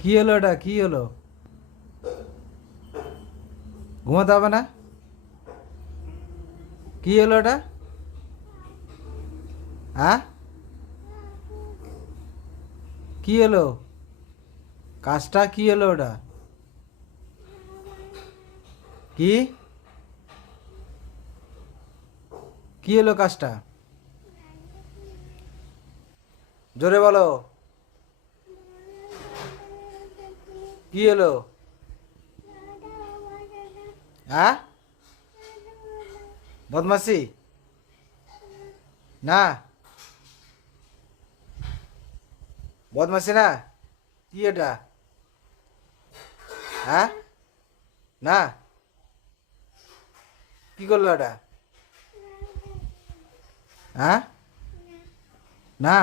কি হলো এটা? কি হলো? ঘুমাতে হবে না? কি হলো এটা? হ্যাঁ, কি হলো? কাজটা কি হলো ওটা? কি কি হলো কাজটা? জোরে বলো। কি হলো? হ্যাঁ, বদমাসি? না, বদমাসি না। কি এটা? হ্যাঁ, না, কি করলো এটা? হ্যাঁ, না।